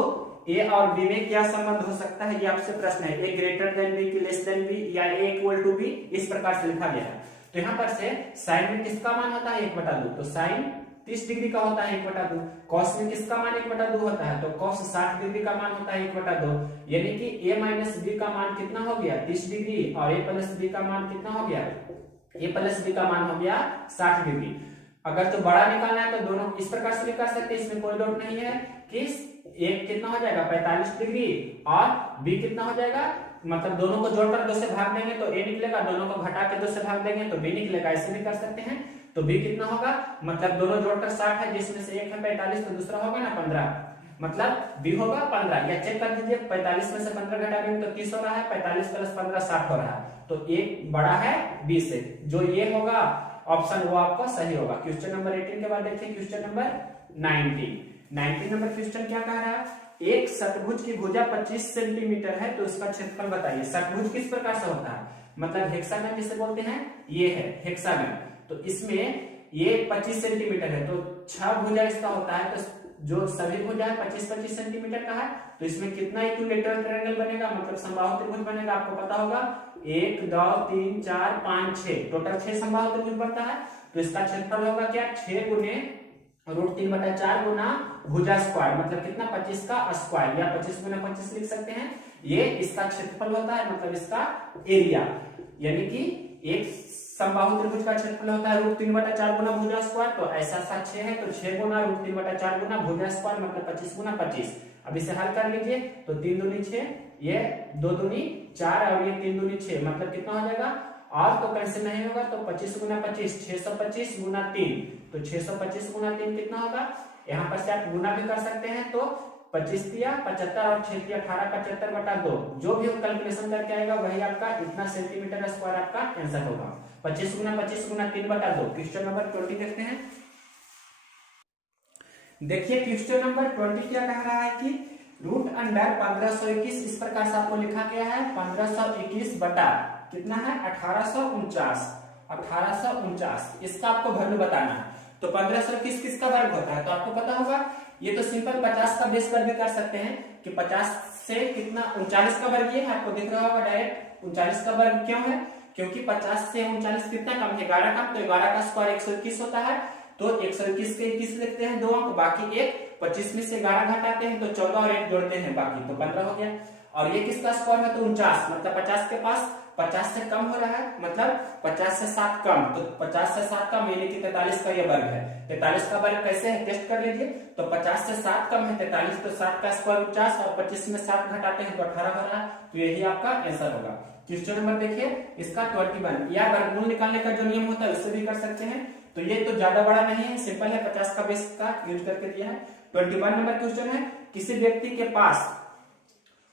ए और बी में क्या संबंध हो सकता है, ये आपसे प्रश्न है। ए ग्रेटर देन बी की लेस देन बी या ए इक्वल टू बी, इस प्रकार से लिखा गया है। तो यहाँ पर से साइन में किसका मान होता है 1/2, तो साइन 30 डिग्री का होता है 1/2। कॉस में किसका मान 1/2 होता है, तो कॉस 60 डिग्री का मान होता है 1/2। यानी कि a माइनस बी का मान कितना हो गया 30 डिग्री और a प्लस बी का मान कितना हो गया, a प्लस बी का मान हो गया 60 डिग्री। अगर तो बड़ा निकालना है तो दोनों इस प्रकार से भी कर सकते हैं, इसमें कोई डाउट नहीं है कि एक कितना हो जाएगा 45 डिग्री और b कितना हो जाएगा, मतलब दोनों को जोड़कर 2 से भाग देंगे तो a निकलेगा, दोनों को घटा के 2 से भाग देंगे तो b निकलेगा। ऐसे भी कर सकते हैं। तो b कितना होगा, मतलब दोनों जोड़कर 60 है, जिसमें से एक है 45 तो दूसरा होगा ना 15, मतलब b होगा 15। या चेक कर दीजिए 45 में से 15 घटा देंगे तो 30 हो रहा है, 45 प्लस 15 60 हो रहा है। तो एक बड़ा है b से, जो ये होगा ऑप्शन वो आपका सही होगा। क्वेश्चन नंबर 18 के बाद देखिए क्वेश्चन नंबर 19 नंबर क्वेश्चन क्या कह रहा है, एक षटभुज की भुजा 25 सेंटीमीटर है तो उसका क्षेत्रफल बताइए। षटभुज किस प्रकार से होता है, मतलब हेक्सागन जिसे बोलते हैं, ये है हेक्सागन। तो इसमें ये 25 सेंटीमीटर है तो 6 भुजा इसका होता है, तो जो सभी भुजा 25-25 सेंटीमीटर का है, तो इसमें कितना इक्विलेटरल ट्रायंगल बनेगा, मतलब समबाहु त्रिभुज बनेगा। आपको पता होगा 1 2 3 4 5 6 टोटल 6 समबाहु त्रिभुज बनता है। तो इसका क्षेत्रफल होगा क्या, 6 गुने √3/4 गुना भुजा स्क्वायर, मतलब कितना 25 का स्क्वायर, या 25 गुना 25 लिख सकते हैं। ये इसका क्षेत्रफल होता है, मतलब इसका एरिया, यानी कि एक समबाहु त्रिभुज का क्षेत्रफल होता है √3/4 गुना भुजा स्क्वायर। तो ऐसा 6 है तो 6 गुना √3/4 गुना भुजा स्क्वायर, मतलब 25 गुना 25। अब इसे हल कर लीजिए तो 3 दूनी 6, ये 2 दूनी 4 और ये 3 दूनी 6, मतलब कितना हो जाएगा, और तो कैंसिल नहीं होगा तो 25 गुना 25 625 गुना 3, तो 625 गुना 3 कितना होगा। यहाँ पर से आप गुना भी कर सकते हैं, तो 25 तिया 75 और 6 तिया 18 75/2, जो भी कैलकुलेशन करके आएगा वही आपका इतना सेंटीमीटर स्क्वायर आपका आंसर होगा। 25 गुना 25 गुना 3/2। क्वेश्चन नंबर 20 देखते हैं। देखिए क्वेश्चन नंबर 20 क्या कह रहा है कि √1521 इस प्रकार से आपको लिखा गया है 1521 बटा कितना है 1849, इसका आपको वैल्यू बताना है। तो 1521 किसका वर्ग होता है, तो आपको पता होगा, ये तो सिंपल 50 का बेस पर भी कर सकते हैं कि 50 से कितना 39 का वर्ग, ये है आपको दिख रहा होगा डायरेक्ट 39 का वर्ग। क्यों है, क्योंकि 50 से 39 कितना कम है, 11 कम, तो 11 का स्क्वायर 121 होता है। तो 121 के 21 लिखते हैं 2 अंक, बाकी एक 25 में से 11 घटाते हैं तो 14 और 1 जोड़ते हैं, बाकी तो 15 हो गया। और ये किसका स्क्वायर है, तो 49, मतलब 50 के पास 50 से कम हो रहा है, मतलब 50 से 7 कम, तो 50 से 7 कम यानी कि 43 का ये वर्ग है। 43 का वर्ग कैसे है, टेस्ट कर लीजिए। तो 50 से 7 कम है 43, तो 7 का स्क्वायर 49 और 25 में 7 घटाते हैं तो 18 हो रहा है, तो यही आपका आंसर होगा। क्वेश्चन नंबर देखिए इसका 21, या वर्गमूल निकालने का जो नियम होता है उससे भी कर सकते हैं। तो ये तो ज्यादा बड़ा नहीं है, सिंपल है, 50 का बेस का यूज करके दिया है। 21 नंबर क्वेश्चन है, किसी व्यक्ति के पास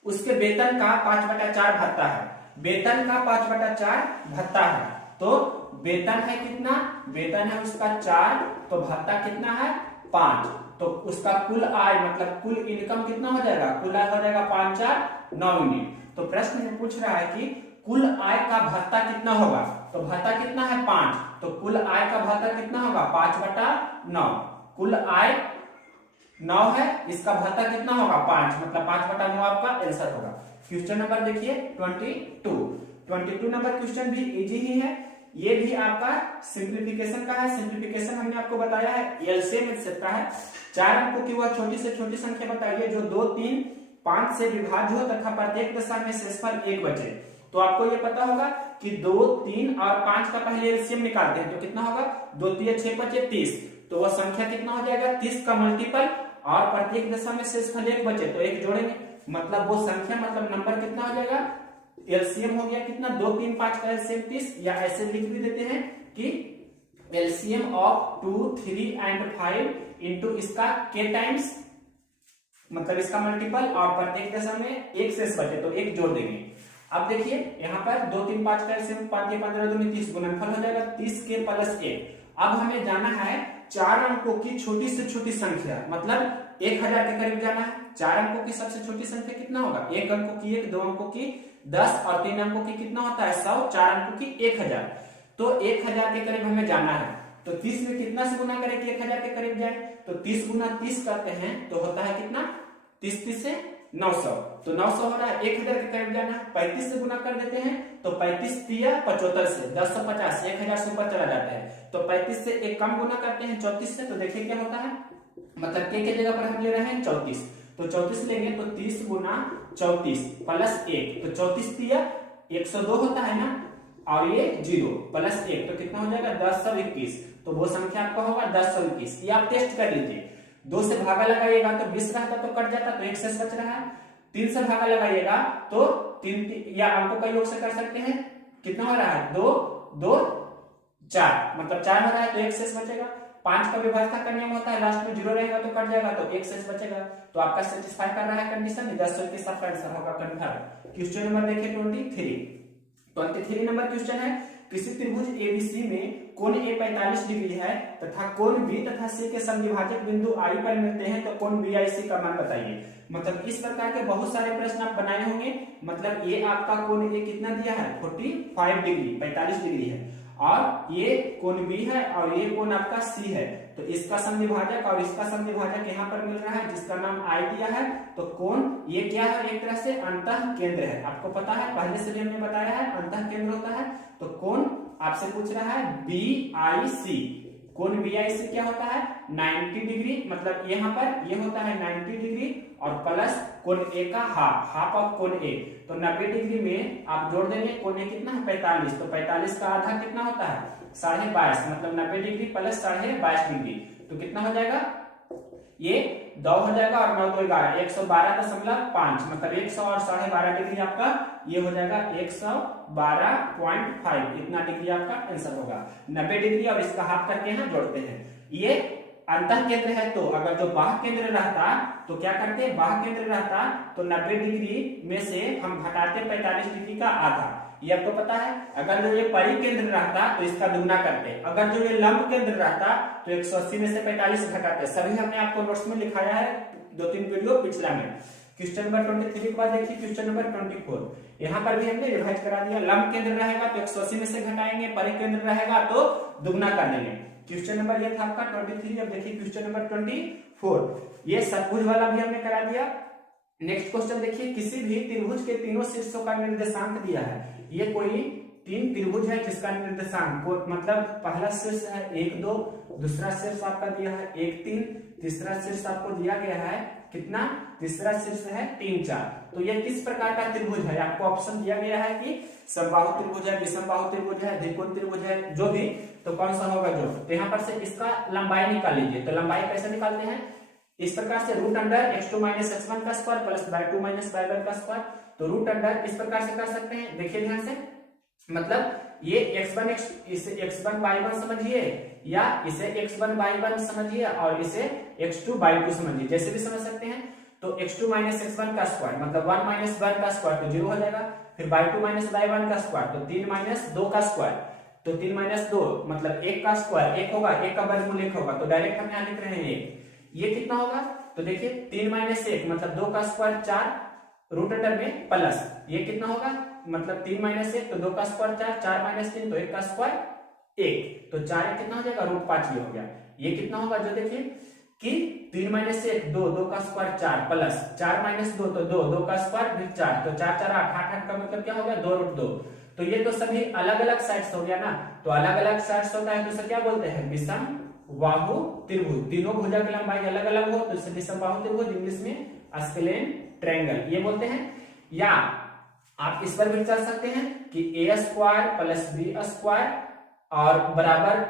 उसके वेतन का 5/4 भत्ता है, वेतन का 5/4 भत्ता है। तो वेतन है कितना, वेतन है उसका 4, तो भत्ता कितना है 5, तो उसका कुल आय मतलब कुल इनकम कितना हो जाएगा, कुल आय हो जाएगा 5 4 9 यूनिट। तो प्रश्न में पूछ रहा है कि कुल आय का भत्ता कितना होगा, तो भत्ता कितना है 5, तो कुल आय का भत्ता कितना होगा 5/9, कुल आय 9 है, इसका भत्ता कितना होगा 5, मतलब 5/9 आपका आंसर होगा। क्वेश्चन नंबर देखिए 22 नंबर क्वेश्चन भी इजी ही है, ये भी आपका सिंप्लीफिकेशन का है। सिंप्लीफिकेशन हमने आपको बताया है एलसीएम का है। 4 अंकों की वह छोटी से छोटी संख्या बताइए जो 2 3 5 से विभाज्य हो तथा प्रत्येक दशा में शेषफल 1 बचे। तो आपको ये पता होगा कि 2 3 और 5 का पहले एलसीएम निकालते हैं, तो कितना होगा 2 3 6 5 30, तो वह संख्या कितना हो जाएगा 30 का मल्टीपल, और प्रत्येक दशा में शेषफल 1 बचे तो 1 जोड़ेंगे, मतलब वो संख्या मतलब नंबर कितना हो जाएगा, एलसीएम हो गया कितना 2 3 5 का एलसीएम 30, या ऐसे लिख भी देते हैं कि एलसीएम ऑफ 2 3 एंड 5 इंटू इसका k टाइम्स, मतलब इसका मल्टीपल, और प्रत्येक दशा में 1 शेष बचे तो 1 जोड़ देंगे। अब देखिए यहाँ पर 2 3 5 का एलसीएम 5 ये 15 दूनी 30, गुणनफल हो जाएगा 30k + 1। अब हमें जाना है 4 अंकों की छोटी से छोटी संख्या, मतलब 1000 के करीब जाना है। 4 अंकों की सबसे छोटी संख्या कितना होगा, 1 अंकों की 1, 2 अंकों की 10 और 3 अंकों की कितना होता है 100, 4 अंकों की 1000, तो 1000 के करीब हमें जाना है। तो 30 में कितना से गुना करें कि 1000 के करीब जाए, तो 30 गुना 30 करते हैं तो होता है कितना 30 से 900, तो 900 हो रहा है, 1000 के करीब जाना है। 35 से गुना कर देते हैं तो 35 तिया 75 से 1050 1000 से ऊपर चला जाता है, तो 35 से एक कम गुना करते हैं 34 से, तो देखिए क्या होता है, मतलब के जगह पर हम ले रहे हैं 34, तो 34 लेंगे तो 30 गुना 34 + 1, तो 34 तिया 102 होता है ना, और ये 0 + 1 तो कितना हो जाएगा 1021, तो वो संख्या आपका होगा 1021। ये आप टेस्ट कर लीजिए, 2 से भागा लगाइएगा तो 20 रहता तो कट जाता, तो 1 शेष बच रहा है। 3 से भागा लगाइएगा तो 3 या अंकों का योग से कर सकते हैं, कितना हो रहा है 2 2 4, मतलब 4 हो रहा है तो 1 शेष बचेगा। 5 का विभाज्यता का नियम होता है, लास्ट में 0 रहेगा तो कट जाएगा तो 1 शेष बचेगा, तो आपका सेटिस्फाई कर रहा है कंडीशन, 1021 आपका आंसर होगा कन्फर्म। क्वेश्चन नंबर देखिए 23 नंबर क्वेश्चन है, किसी त्रिभुज एबीसी में कोण ए 45 डिग्री है तथा कोण बी तथा सी के समद्विभाजक बिंदु आई पर मिलते हैं, तो कोण बीआईसी का मान बताइए। मतलब इस प्रकार के बहुत सारे प्रश्न आप बनाए होंगे। मतलब ये आपका कोण ए कितना दिया है 45 डिग्री 45 डिग्री है, और ये कोण बी है और ये कोण आपका सी है। तो इसका समद्विभाजक और इसका समद्विभाजक यहाँ पर मिल रहा है जिसका नाम आई दिया है। तो कोण ये क्या है, एक तरह से अंतः केंद्र है, आपको पता है पहले से भी हमने बताया है अंतः केंद्र होता है। तो कोण आपसे पूछ रहा है बी आई सी, कोण बी आई सी क्या होता है 90 डिग्री, मतलब यहाँ पर ये होता है 90 डिग्री और प्लस कोण ए का हाफ ऑफ कोण ए। तो 90 डिग्री में आप जोड़ देंगे, कोण ए कितना है 45, तो 45 का आधा कितना होता है 22.5, मतलब 90 डिग्री प्लस 22.5 डिग्री, तो कितना हो जाएगा ये 2 हो जाएगा और 9 2 11 112.5, मतलब 100 और 12.5 डिग्री आपका ये हो जाएगा 112.5, इतना डिग्री आपका आंसर होगा। 90 डिग्री और इसका हाफ करके यहाँ जोड़ते हैं। ये अंतः केंद्र है, तो अगर जो बाह्य केंद्र रहता तो क्या करते, बाह्य केंद्र रहता तो 90 डिग्री में से हम घटाते 45 डिग्री का आधा, ये आपको पता है। अगर जो ये परिकेंद्र रहता तो इसका दुगना करते, अगर जो ये लंब केंद्र रहता तो 180 में से 45 घटाते। सभी हमने आपको नोट्स में लिखाया है 2-3 वीडियो पिछला में। क्वेश्चन नंबर 23 के बाद देखिए क्वेश्चन नंबर 24, यहाँ पर भी हमने रिवाइज करा दिया। लंब केंद्र रहेगा तो 180 में से घटाएंगे, परिकेंद्र रहेगा तो दुगना कर देंगे। क्वेश्चन नंबर ये था आपका 23। अब देखिए क्वेश्चन नंबर 24, ये षटभुज वाला भी हमने करा दिया। नेक्स्ट क्वेश्चन देखिए, किसी भी त्रिभुज के तीनों शीर्षों का निर्देशांक दिया है। ये कोई 3 त्रिभुज है जिसका निर्देशांक मतलब पहला शीर्ष है 1 2, दूसरा शीर्ष आपका दिया है 1 3, तीसरा शीर्ष आपको दिया गया है कितना, तीसरा शीर्ष है 3 4। तो ये किस प्रकार का त्रिभुज है, आपको ऑप्शन दिया गया है कि समबाहु त्रिभुज है, विषमबाहु त्रिभुज है, द्विकोण त्रिभुज है, जो भी, तो कौन सा होगा जो। तो यहाँ पर से इसका लंबाई निकाल लीजिए। तो लंबाई कैसे निकालते हैं, इस प्रकार से root under x2 minus x1 का square plus y2 minus y1 का स्क्वायर। तो रूट अंडर इस प्रकार से कर सकते हैं, देखिए ध्यान से, मतलब ये इसे x1 y1 समझिए या इसे x1 y1 समझिए और इसे x2 y2 समझिए, जैसे भी समझ सकते हैं। तो x2 माइनस x1 का स्क्वायर मतलब 1 माइनस 1 का स्क्वायर तो 0 हो जाएगा, फिर y2 माइनस y1 का स्क्वायर तो 3 माइनस 2 का स्क्वायर, तो 3 माइनस 2 मतलब 1 का स्क्वायर 1 होगा, 1 का वर्गमूल 1 होगा, तो डायरेक्ट हम यहाँ लिख रहे हैं 1। ये कितना होगा, तो देखिए 3 माइनस 1 मतलब 2 का स्क्वायर 4, रूट अंडर में प्लस ये कितना होगा, मतलब 3 माइनस 1 तो 2 का स्क्वायर 4, 4 माइनस 3 तो 1 का स्क्वायर 1, तो 4 1 कितना हो जाएगा रूट 5 ये हो गया। ये कितना होगा जो देखिए कि 3 माइनस 1 2, 2 का स्क्वायर 4 प्लस 4 माइनस 2 तो 2, 2 का स्क्वायर फिर 4, तो 4 4 8 8 8 का मतलब क्या हो गया 2 रूट 2। तो ये तो सभी अलग अलग साइड्स हो गया ना, तो अलग अलग साइड्स होता है तो इसे क्या बोलते हैं विषम बाहु त्रिभुज। तीनों भुजा की लंबाई अलग अलग हो तो इसे विषम बाहु त्रिभुज, इंग्लिश में स्केलेन ट्रायंगल ये बोलते हैं। या आप इस पर भी चल सकते हैं कि a square plus b square और बराबर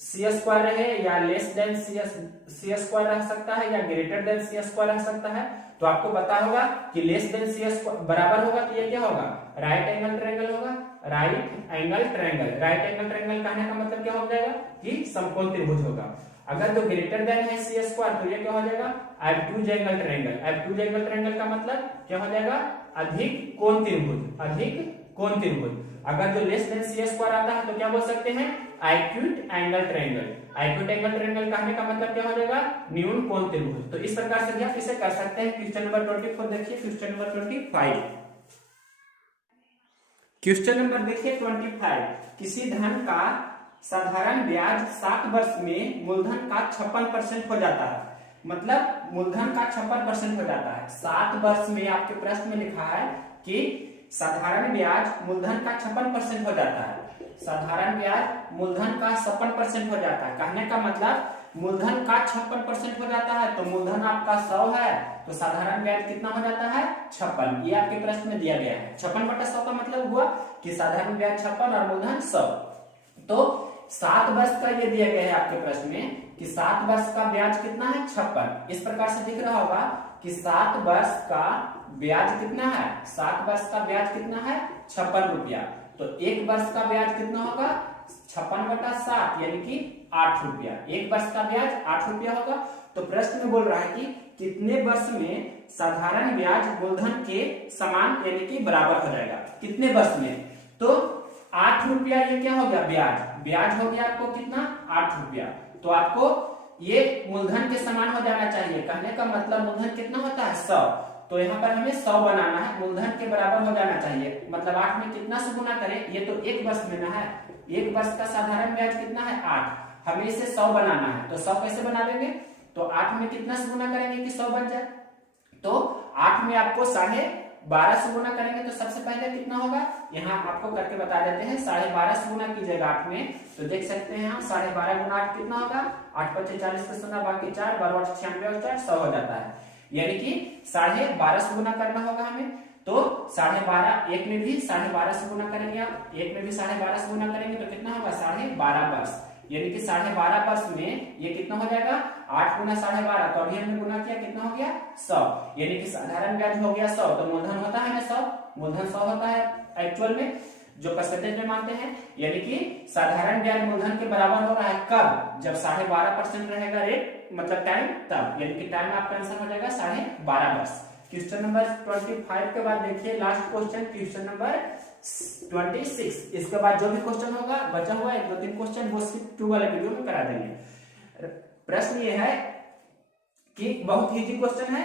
सी स्क्वायर रहे, या लेस देन सी स्क्वायर रह सकता है या ग्रेटर देन सी स्क्वायर रह सकता है। तो आपको पता होगा कि लेस देन सी स्क्वायर बराबर होगा तो ये क्या होगा राइट एंगल ट्रायंगल होगा, right angle triangle. Right angle triangle कहने का मतलब क्या हो जाएगा कि समकोण त्रिभुज होगा। अगर जो ग्रेटर देन है सी स्क्वायर तो ये क्या हो जाएगा ऑब्टयूज एंगल ट्रायंगल। ऑब्टयूज एंगल ट्रायंगल का मतलब क्या हो जाएगा अधिक कोण त्रिभुज, अधिक कोण त्रिभुज। अगर जो लेस देन सी स्क्वायर आता है तो क्या बोल सकते हैं acute angle triangle. Acute angle triangle कहने का मतलब क्या हो जाएगा न्यून कोण त्रिभुज। तो इस प्रकार से भी आप इसे कर सकते हैं। क्वेश्चन नंबर 24 देखिए, क्वेश्चन नंबर 25। क्वेश्चन नंबर देखिए 25, किसी धन का साधारण ब्याज 60 वर्ष में मूलधन का 56% हो जाता है, मतलब मूलधन का 56% हो जाता है। 60 वर्ष में आपके प्रश्न में लिखा है कि साधारण ब्याज मूलधन का 56% हो जाता है। साधारण ब्याज मूलधन का 56% हो जाता है, कहने का मतलब मूलधन का 56% हो जाता है। तो मूलधन आपका 100 है तो साधारण ब्याज कितना हो जाता है 56। ये आपके प्रश्न में दिया गया है। 56/100 का मतलब हुआ कि साधारण ब्याज 56 और मूलधन 100। तो 7 वर्ष का ये दिया गया है आपके प्रश्न में कि 7 वर्ष का ब्याज कितना है 56। इस प्रकार से दिख रहा होगा कि 7 वर्ष का ब्याज कितना है, 7 वर्ष का ब्याज कितना है 56 रुपया। तो 1 वर्ष का ब्याज कितना होगा 56/7 यानी कि 8 रुपया। 1 वर्ष का ब्याज 8 रुपया होगा। तो प्रश्न में बोल रहा है कि कितने वर्ष में साधारण ब्याज मूलधन के समान यानी कि बराबर हो जाएगा, कितने वर्ष में। तो 8 रुपया ये क्या हो गया ब्याज, ब्याज हो गया आपको कितना 8 रुपया। तो आपको ये मूलधन के समान हो जाना चाहिए, कहने का मतलब मूलधन कितना होता है 100। तो यहाँ पर हमें 100 बनाना है, मूलधन के बराबर हो जाना चाहिए। मतलब 8 में कितना से गुना करें, ये तो एक वर्ष में ना है, एक वर्ष का साधारण ब्याज कितना है 8, हमें इसे 100 बनाना है। तो 100 कैसे बना लेंगे, तो 8 में कितना से गुना करेंगे कि 100 बन जाए, तो 8 में आपको 12.5 से गुना करेंगे तो सबसे पहले कितना होगा, यहाँ आपको करके बता देते हैं। 12.5 से गुना कीजिएगा 8 में, तो देख सकते हैं यहाँ 12.5 गुना 8 कितना होगा, 8 × 40 का 0, बाकी 4, 12 × 96 और 4 100 हो जाता है। यानी कि 12.5 से गुना करना होगा हमें। तो 12.5 एक में भी 12.5 से गुना करेंगे, आप एक में भी 12.5 से गुना करेंगे तो कितना होगा 12.5 वर्ष। यानी कि 12.5 वर्ष में ये कितना हो जाएगा 8 × 12.5, तो अभी हमने गुना किया कितना हो गया 100, यानी कि साधारण ब्याज हो गया 100। तो मूलधन होता है ना 100, मूलधन 100 होता है एक्चुअल में जो परसेंटेज में मानते हैं। यानी कि साधारण ब्याज मूलधन के बराबर हो रहा है कब, जब 12.5% रहेगा रेट, मतलब टाइम तब, यानी कि टाइम आपका आंसर हो जाएगा 12.5 वर्ष। क्वेश्चन नंबर 25 के बाद देखिए लास्ट क्वेश्चन, क्वेश्चन नंबर 26। इसके बाद जो भी क्वेश्चन होगा बचा हुआ 1-2-3 क्वेश्चन वो सिर्फ 2 वाले वीडियो में करा देंगे। प्रश्न ये है कि बहुत ही इजी क्वेश्चन है।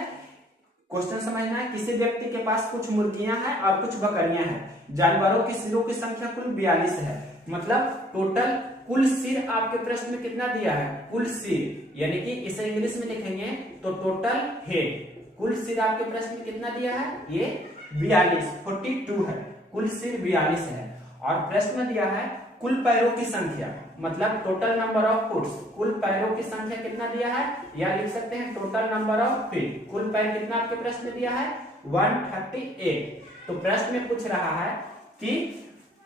क्वेश्चन समझना है, किसी व्यक्ति के पास कुछ मुर्गियां हैं और कुछ बकरियां हैं, जानवरों की सिरों की संख्या कुल 42 है। मतलब टोटल कुल सिर आपके प्रश्न में कितना दिया है, कुल सिर, यानी कि इसे इंग्लिश में लिखेंगे तो टोटल हेड। कुल सिर आपके प्रश्न में कितना दिया है, ये 42 है, कुल सिर 42 है। और प्रश्न में दिया है कुल पैरों की संख्या, मतलब टोटल नंबर ऑफ फुट्स, कुल पैरों की संख्या कितना दिया है, या लिख सकते हैं टोटल नंबर ऑफ फीट। कुल पैर कितना आपके प्रश्न में दिया है 138। तो प्रश्न में पूछ रहा है कि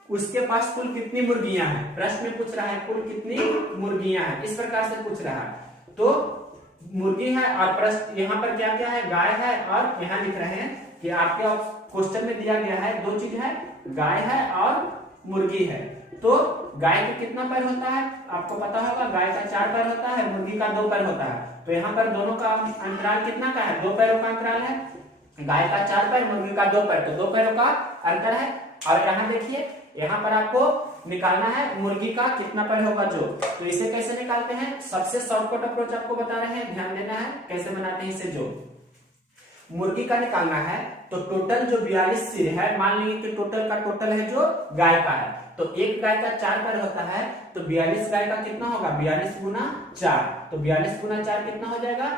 उसके पास कुल कितनी मुर्गियां हैं, प्रश्न में पूछ रहा है कुल कितनी मुर्गियां हैं, इस प्रकार से पूछ रहा है। तो मुर्गी है और प्रश्न यहाँ पर क्या क्या है, गाय है, और यहाँ लिख रहे हैं कि आपके क्वेश्चन में दिया गया है 2 चीज है, गाय है और मुर्गी है। तो गाय का कितना पैर होता है आपको पता होगा, गाय का 4 पैर होता है, मुर्गी का 2 पैर होता है। तो यहाँ पर दोनों का अंतराल कितना का है, 2 पैरों का अंतराल है। गाय का 4 पैर, मुर्गी का 2 पैर, तो 2 पैरों का अंतर है। और यहाँ देखिए, यहाँ पर आपको निकालना है मुर्गी का कितना पैर होगा जो, तो इसे कैसे निकालते हैं, सबसे शॉर्टकट अप्रोच आपको बता रहे हैं, ध्यान देना है कैसे बनाते हैं इसे। जो मुर्गी का निकालना है तो टोटल जो 42 सिर है, मान लीजिए कि टोटल का टोटल है जो गाय का है, तो एक गाय का 4 पैर होता है, तो 42 गाय का कितना होगा 42 × 4, तो 42 × 4 कितना हो जाएगा,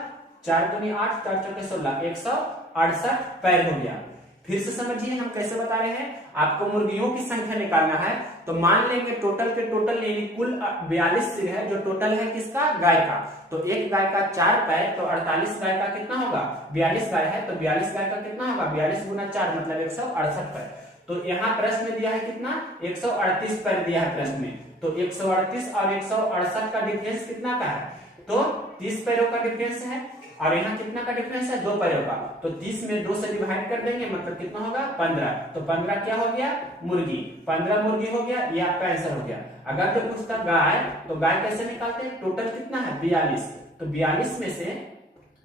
4 दूनी 8, 4 चौके 16, 168 पैर हो गया। फिर से समझिए हम कैसे बता रहे हैं, आपको मुर्गियों की संख्या निकालना है, तो मान लेंगे टोटल के टोटल यानी कुल 42 सिर है, जो टोटल है किसका, गाय का। तो एक गाय का 4 पैर, तो 48 गाय का कितना होगा, 42 गाय है तो 42 गाय का कितना होगा 42 × 4 मतलब 168 पैर। तो यहाँ प्रश्न में दिया है कितना 138 पैर दिया है प्रश्न में, तो 138 और 168 का डिफरेंस कितना का है, तो 30 पैरों का डिफरेंस है। और यहाँ कितना का डिफरेंस है 2 पैरों का, तो 30 में 2 से डिवाइड कर देंगे, मतलब कितना होगा 15। तो 15 क्या हो गया मुर्गी, 15 मुर्गी हो गया, ये आपका आंसर हो गया। अगर जो पूछता गाय, तो गाय कैसे निकालते हैं, टोटल कितना है 42, तो 42 में से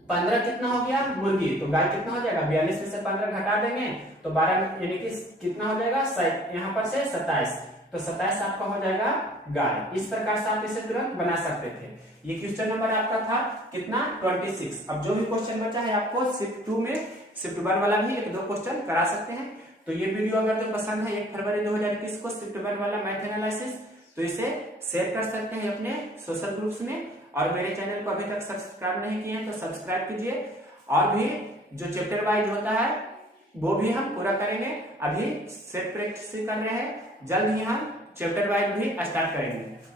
15 कितना हो गया मुर्गी, तो गाय कितना हो जाएगा 42 में से 15 घटा देंगे तो 12, यानी कि कितना हो जाएगा यहाँ पर से 27, तो 27 आपका हो जाएगा गाय। इस प्रकार से आप इसे तुरंत बना सकते थे। ये क्वेश्चन नंबर आपका था कितना 26। अब जो भी क्वेश्चन बचा है आपको शिफ्ट 2 में शिफ्ट 1 वाला भी 1-2 क्वेश्चन करा सकते हैं। तो ये वीडियो अगर जो पसंद है 1 फरवरी 2021 को शिफ्ट 1 वाला मैथ एनालिसिस, तो इसे शेयर कर सकते हैं अपने सोशल ग्रुप्स में। और मेरे चैनल को अभी तक सब्सक्राइब नहीं किए हैं तो सब्सक्राइब कीजिए। और भी जो चैप्टर वाइज होता है वो भी हम पूरा करेंगे। अभी सेट प्रैक्टिस कर रहे हैं, जल्द ही हम चैप्टर वाइज भी स्टार्ट करेंगे।